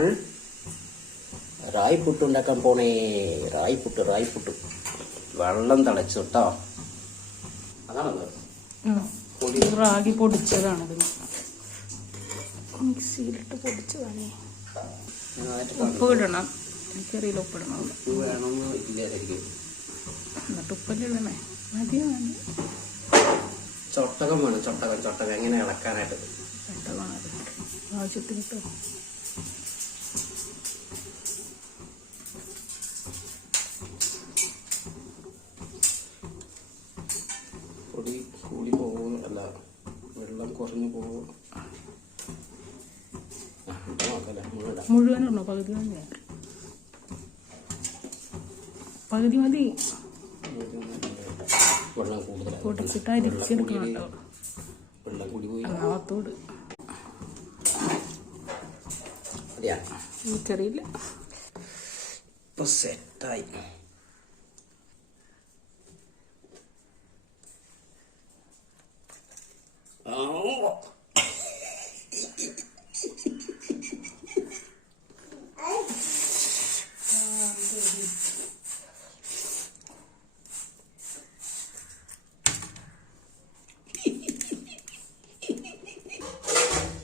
നമ്മൾ റായിപ്പുട്ട് ഉണ്ടാക്കാൻ പോണേ. റായിപ്പുട്ട് വെള്ളം തിളച്ചു കേട്ടോ. അതാണത് റാഗി പൊടിച്ചതാണത്. മിക്സിയിലിട്ട് പൊടിച്ചതാണ്. ഉപ്പ് ഇടണം. എനിക്കറിയില്ല ഉപ്പിടണം. ഉപ്പ് വേണമെന്ന് ഇല്ലായിരിക്കും. എന്നിട്ട് ഉപ്പല്ലേ ഇടണേ. മതിയാണ്. ചൊട്ടകം വേണം. ചൊട്ടകം എങ്ങനെ ഇളക്കാനായിട്ട്. ചൊട്ടകമാണ് ആവശ്യത്തിന് കിട്ടും. പൊടി കൂടി പോകും, അല്ല വെള്ളം കുറഞ്ഞു പോകും. മുഴുവനാണോ? പകുതി മതി. പകുതി മതി. വെള്ളം കൂടുതൽ പൊടിച്ചിട്ട് അരിച്ചെടുക്കണം കേട്ടോ. വെള്ളം കൂടി പോയി നാളത്തോട് എനിക്കറിയില്ല. ഇപ്പൊ സെറ്റായി.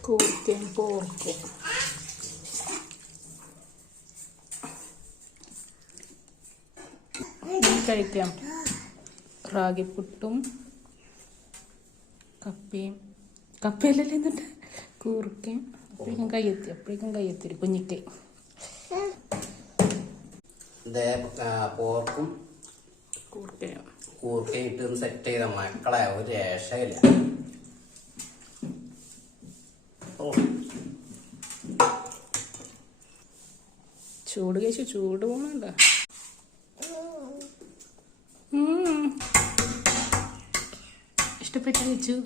കൂർക്കയും പോർക്കും കഴിക്കാം. റാഗിപ്പുട്ടും കപ്പയല്ലേ എന്നിട്ട് കൂർക്കയും. അപ്പോഴേക്കും കയ്യെത്തി കുഞ്ഞിക്ക്. പോർക്കും കൂർക്കയും ഇട്ട് സെറ്റ് ചെയ്ത മക്കളെ ഒരു രക്ഷയില്ല. ചൂട് കഴിച്ചു. ചൂട് പോകുന്നുണ്ടോ? ഇഷ്ടപ്പെട്ടു വെച്ചു.